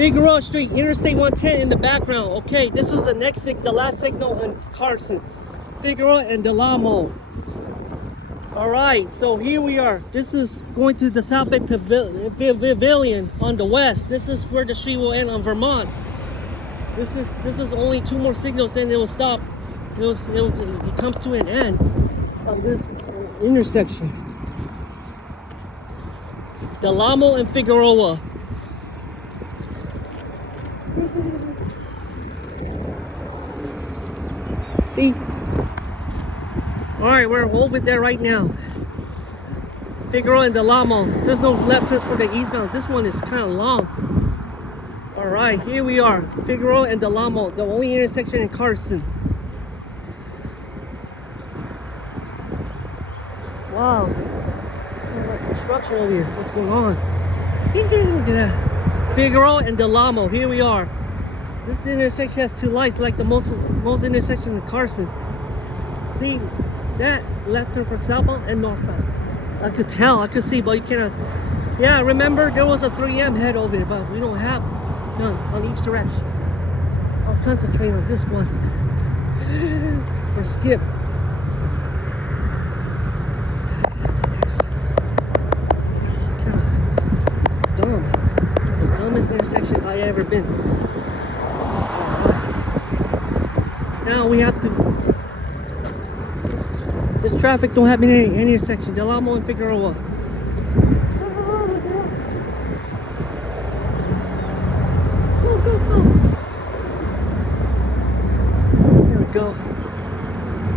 Figueroa Street, Interstate 110 in the background. Okay, this is the last signal in Carson. Figueroa and Delamo. Alright, so here we are. This is going to the South Bay Pavilion on the west. This is where the street will end on Vermont. This is only 2 more signals, then it will stop. It comes to an end of this intersection. Delamo and Figueroa. See? Alright, we're over there right now. Figueroa and Delamo. There's no left twist for the eastbound. This one is kind of long. Alright, here we are. Figueroa and Delamo, the only intersection in Carson. Wow. There's like construction over here. What's going on? Look at that. Figueroa and Delamo, here we are. This intersection has 2 lights, like the most intersections in Carson. See that left turn for southbound and northbound. I could see, but you cannot. Yeah, remember there was a 3M head over here, but we don't have none on each direction. I'll concentrate on this one or skip. Dumb. The dumbest intersection I ever been. Now we have to. This traffic don't happen in any intersection. Delamo and Figueroa. Go, go, go. There we go.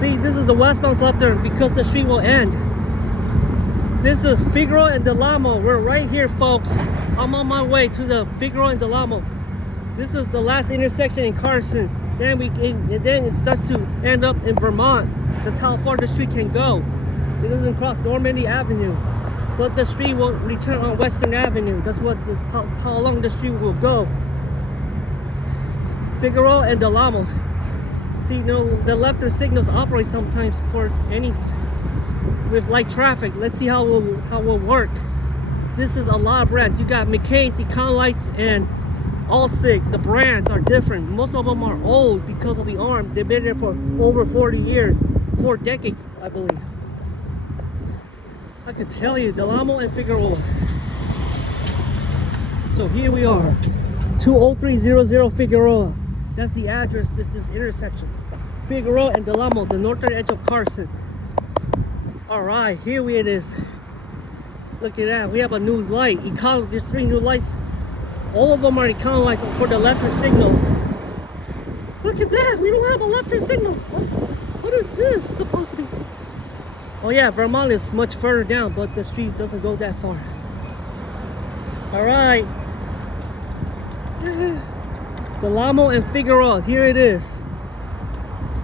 See, this is the westbound left turn because the street will end. This is Figueroa and Delamo. We're right here, folks. I'm on my way to the Figueroa and Delamo. This is the last intersection in Carson. Then it starts to end up in Vermont. That's how far the street can go. It doesn't cross Normandy Avenue, but the street will return on Western Avenue. That's how long the street will go. Figueroa and Delamo. See, you know, the left turn signals operate sometimes with light traffic. Let's see how it will work. This is a lot of brands. You got McCain, Econolites, and Alusig. The brands are different. Most of them are old because of the arm. They've been there for over 40 years. 4 decades, I believe. I could tell you, Delamo and Figueroa. So here we are, 20300 Figueroa. That's the address. This intersection. Figueroa and Delamo, the northern edge of Carson. All right, here it is. Look at that. We have a new light. There's 3 new lights. All of them are Econolites for the left turn signals. Look at that. We don't have a left turn signal. What is this supposed to be? Oh yeah, Vermont is much further down, but the street doesn't go that far. Alright. Delamo and Figueroa, here it is.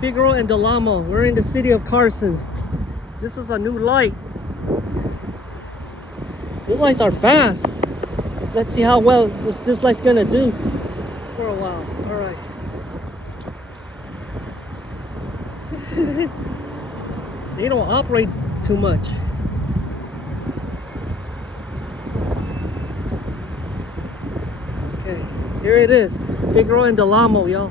Figueroa and Delamo, we're in the city of Carson. This is a new light. These lights are fast. Let's see how well this light's gonna do for a while. Alright. They don't operate too much. Okay, here it is. Figueroa and Delamo, y'all.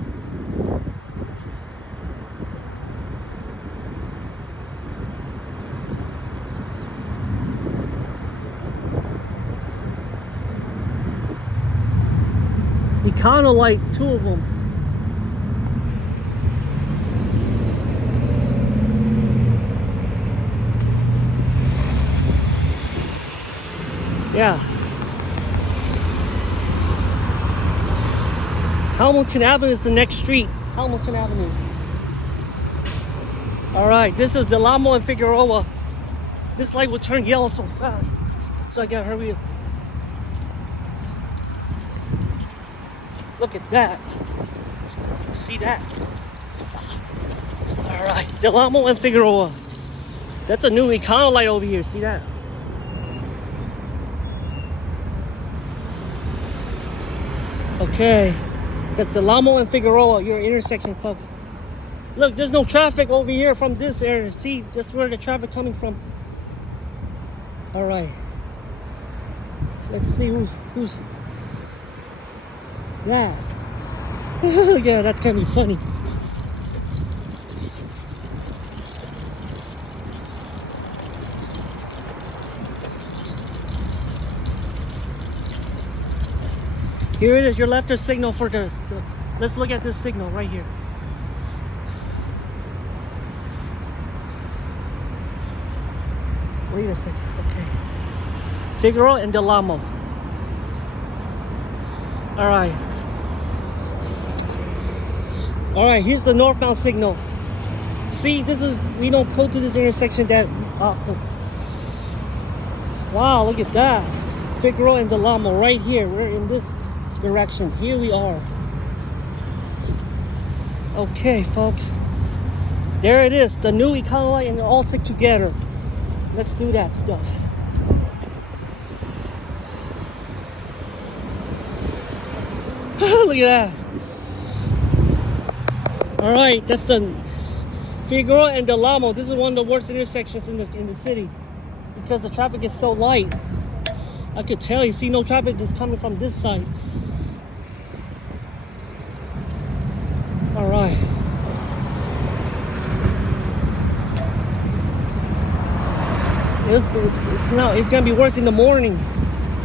Econolite, 2 of them. Yeah. Hamilton Ave is the next street. Hamilton Avenue. Alright, this is Delamo and Figueroa. This light will turn yellow so fast. So I gotta hurry up. Look at that. See that? Alright, Delamo and Figueroa. That's a new Econolite over here. See that? Okay, that's Delamo and Figueroa, your intersection, folks. Look, there's no traffic over here from this area. See, that's where the traffic coming from. All right. Let's see who's Yeah. Yeah, that's gonna be funny. Here it is, your left turn signal for the let's look at this signal right here. Wait a second, okay. Figueroa and Del Amo. Alright. Alright, here's the northbound signal. See, we don't go to this intersection that often. Wow, look at that. Figueroa and Del Amo right here. We're in this direction. Here we are. Okay, folks. There it is. The new Econolite and they're all stick together. Let's do that stuff. Look at that. Alright, that's the Figueroa and Del Amo. This is one of the worst intersections in the city because the traffic is so light. I could tell you see no traffic is coming from this side. Alright. It's gonna be worse in the morning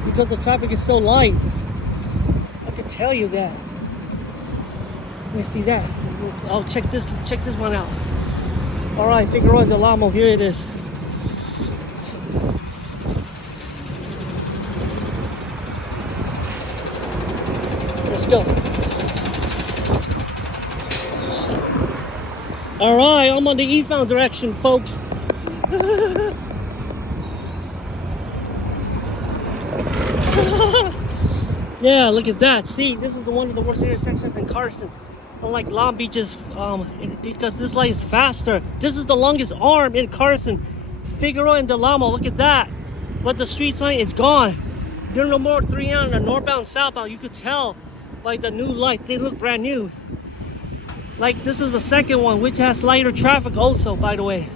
because the traffic is so light. I could tell you that. Let me see that. I'll check this one out. Alright, Figueroa and Del Amo, here it is. Let's go. Alright, I'm on the eastbound direction, folks. Yeah, look at that. See, this is one of the worst intersections in Carson. Unlike Long Beach's, because this light is faster. This is the longest arm in Carson. Figueroa and Del Amo, look at that. But the street sign is gone. There are no more 3 on the northbound, southbound. You could tell by the new lights. They look brand new. Like this is the second one, which has lighter traffic also, by the way.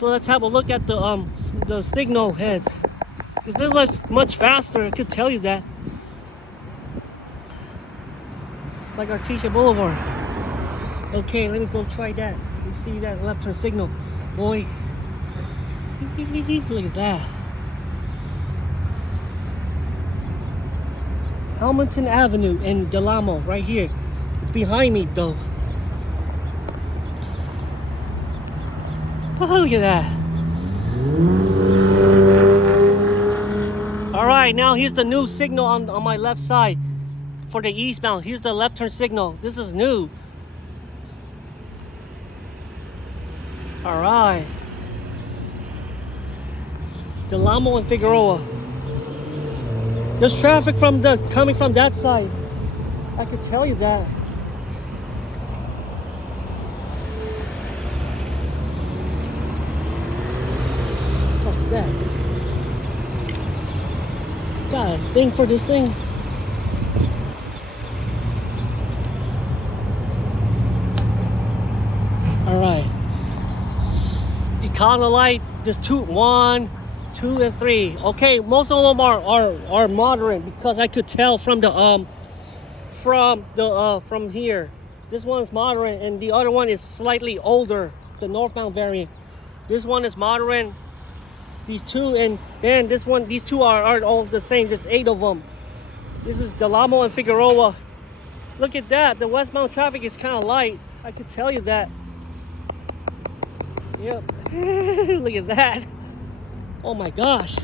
So let's have a look at the signal heads. Because this looks much faster. I could tell you that. Like Artesia Boulevard. Okay, let me go try that. You see that left turn signal, boy. Look at that. Hamilton Avenue and Del Amo right here. It's behind me though. Oh, look at that. Alright, now here's the new signal on my left side. For the eastbound, here's the left turn signal. This is new. All right. Del Amo and Figueroa. There's traffic coming from that side. I could tell you that. What's that? Got a thing for this thing. Alright. Econolite, there's 1, 2, and 3. Okay, most of them are moderate because I could tell from here. This one's moderate and the other one is slightly older, the northbound variant. This one is moderate. These two, and then this one, these two are all the same. There's 8 of them. This is Del Amo and Figueroa. Look at that. The westbound traffic is kind of light. I could tell you that. Yep. Look at that. Oh my gosh.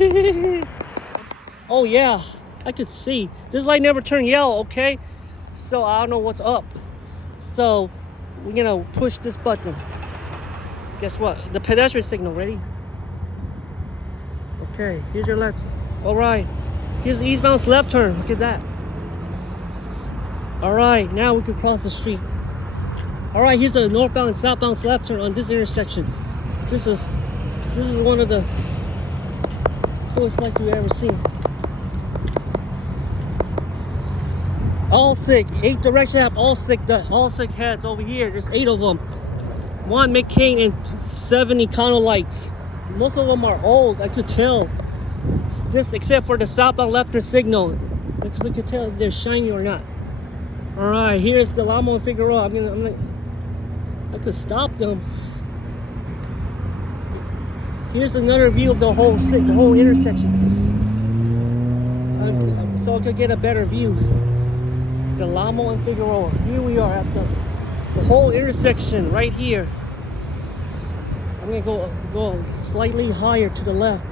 Oh yeah, I could see. This light never turned yellow, okay? So I don't know what's up. So we're gonna push this button. Guess what? The pedestrian signal, ready? Okay, here's your left. Alright. Here's the eastbound's left turn. Look at that. Alright, now we can cross the street. Alright, here's a northbound and southbound left turn on this intersection. This is one of the coolest lights we've ever seen. Alusig, 8 direction have Alusig heads over here. There's 8 of them. 1 McCain and 7 Econolites. Most of them are old, I could tell. This except for the southbound left turn signal. Because I could tell if they're shiny or not. All right, here's Del Amo and Figueroa. I could stop them. Here's another view of the whole intersection, so I could get a better view. Del Amo and Figueroa. Here we are at the whole intersection right here. I'm gonna go slightly higher to the left.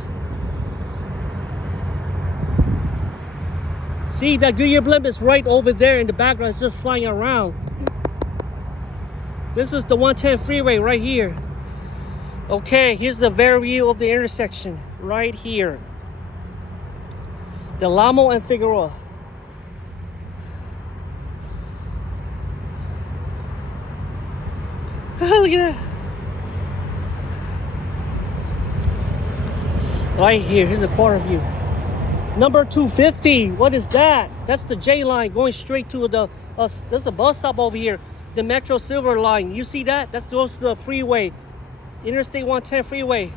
See, that Goodyear Blimp is right over there in the background. It's just flying around. This is the 110 freeway right here. Okay, here's the very view of the intersection right here. Del Amo and Figueroa. Look at that. Right here, here's the corner view. Number 250, what is that? That's the J line going straight to there's a bus stop over here. The Metro Silver line, you see that? That goes to the freeway. Interstate 110 freeway.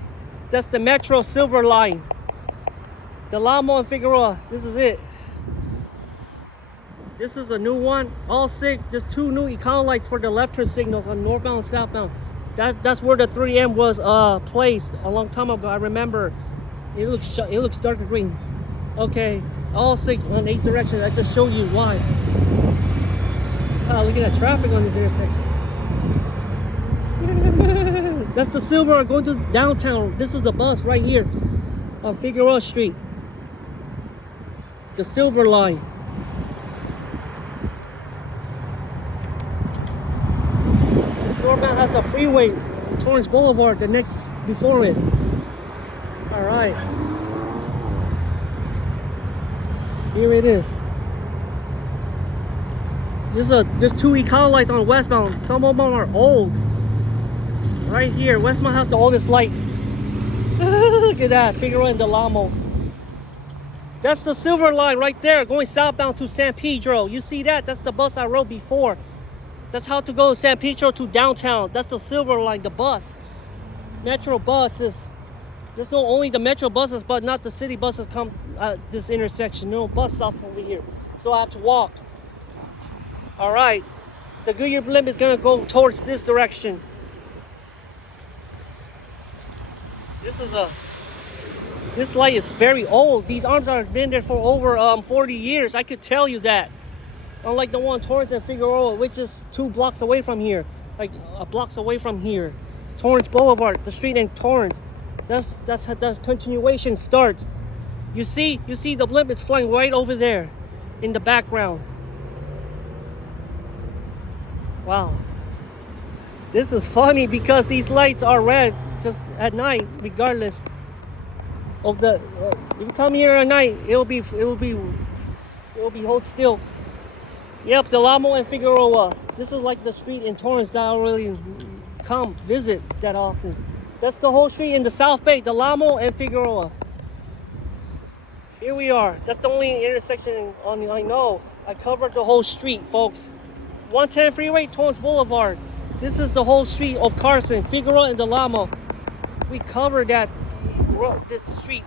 That's the Metro Silver line. Del Amo and Figueroa, this is it. This is a new one. Alusig, there's 2 new Econolites for the left turn signals on northbound and southbound. That's where the 3M was placed a long time ago. I remember. It looks darker green. Okay, Alusig on 8 directions. I just showed you why. Look at that traffic on this intersection. That's the silver going to downtown. This is the bus right here on Figueroa Street. The silver line. This northbound has the freeway, Torrance Boulevard, the next before it. All right. Here it is. There's 2 Econolites on westbound. Some of them are old. Right here, westbound has the oldest light. Look at that, Figueroa and Del Amo. That's the silver line right there, going southbound to San Pedro. You see that? That's the bus I rode before. That's how to go San Pedro to downtown. That's the silver line, the bus. Metro buses. There's no only the Metro buses, but not the city buses come at this intersection. No bus stop over here, so I have to walk. All right, the Goodyear Blimp is gonna go towards this direction. This light is very old. These arms have been there for over 40 years. I could tell you that. Unlike the one Torrance and Figueroa, which is 2 blocks away from here, like blocks away from here. Torrance Boulevard, the street named Torrance. That's how the continuation starts. You see the blimp is flying right over there in the background. Wow. This is funny because these lights are red just at night, regardless of the if you come here at night, it'll be hold still. Yep, Del Amo and Figueroa. This is like the street in Torrance that I don't really come visit that often. That's the whole street in the South Bay, Del Amo and Figueroa. Here we are. That's the only intersection I know. I covered the whole street, folks. 110 freeway, Torrance Boulevard. This is the whole street of Carson, Figueroa and Del Amo. We covered this street.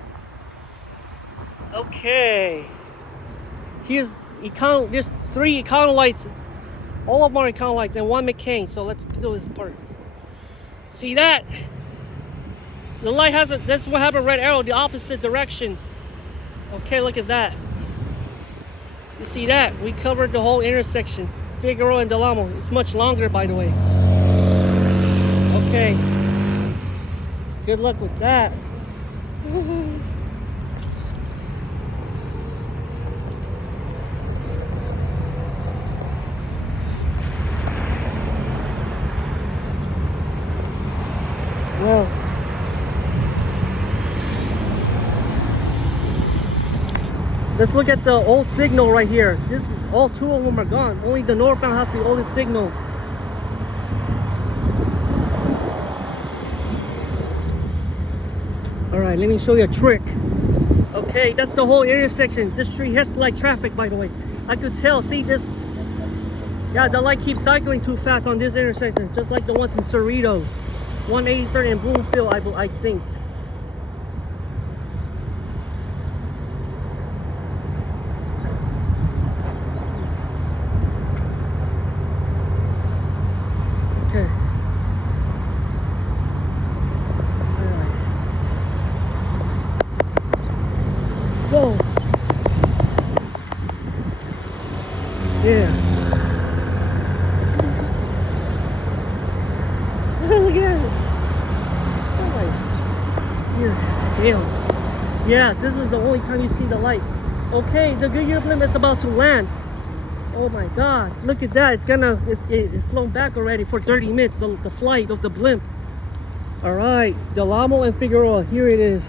Okay. There's 3 Econolites. All of them are Econolites and 1 McCain. So let's do this part. See that? The light that's what happened, red arrow, the opposite direction. Okay, look at that. You see that? We covered the whole intersection. Figueroa and Del Amo. It's much longer, by the way. Okay. Good luck with that. Well, let's look at the old signal right here. All 2 of them are gone. Only the northbound has the oldest signal. All right, let me show you a trick. Okay, that's the whole intersection. This street has like traffic, by the way. I could tell. See this? Yeah, the light keeps cycling too fast on this intersection, just like the ones in Cerritos, 183rd and Bloomfield, I think. Yeah. Look at that. Oh my. Yeah. Damn. Yeah, this is the only time you see the light. Okay, the Goodyear Blimp is about to land. Oh my God! Look at that. It's flown back already for 30 minutes. The flight of the blimp. All right, Del Amo and Figueroa. Here it is.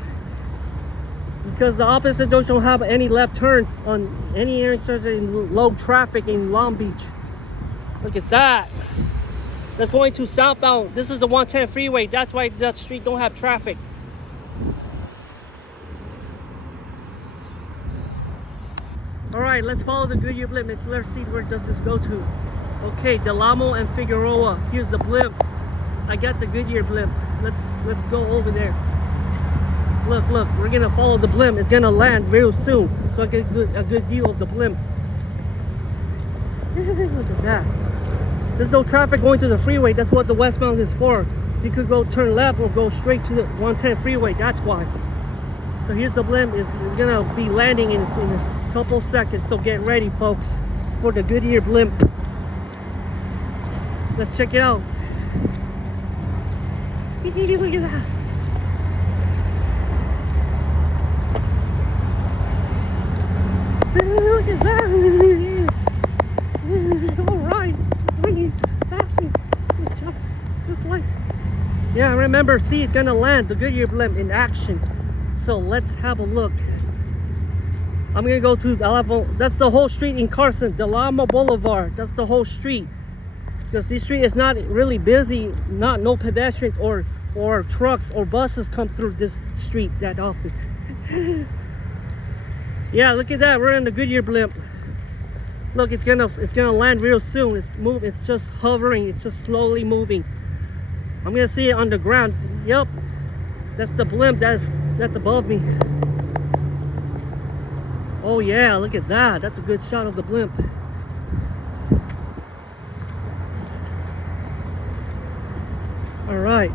Because the opposite don't have any left turns on any intersections in low traffic in Long Beach. Look at that. That's going to southbound. This is the 110 freeway. That's why that street don't have traffic. All right, let's follow the Goodyear Blimp. Let's see where does this go to. Okay, Del Amo and Figueroa. Here's the blimp. I got the Goodyear Blimp. Let's go over there. Look, we're gonna follow the blimp. It's gonna land real soon, so I get a good view of the blimp. Look at that. There's no traffic going to the freeway. That's what the westbound is for. You could go turn left or go straight to the 110 freeway. That's why. So here's the blimp. It's gonna be landing in a couple seconds. So get ready, folks, for the Goodyear Blimp. Let's check it out. Look at that. Look at that. All right. Just like, yeah, remember, see, it's gonna land the Goodyear Blimp in action. So let's have a look. I'm gonna go to that's the whole street in Carson, Del Amo Boulevard. That's the whole street. Because this street is not really busy, no pedestrians or trucks or buses come through this street that often. Yeah, look at that. We're in the Goodyear Blimp. Look, it's gonna land real soon. It's just hovering. It's just slowly moving. I'm gonna see it on the ground. Yep, that's the blimp. That's above me. Oh yeah, look at that. That's a good shot of the blimp. All right.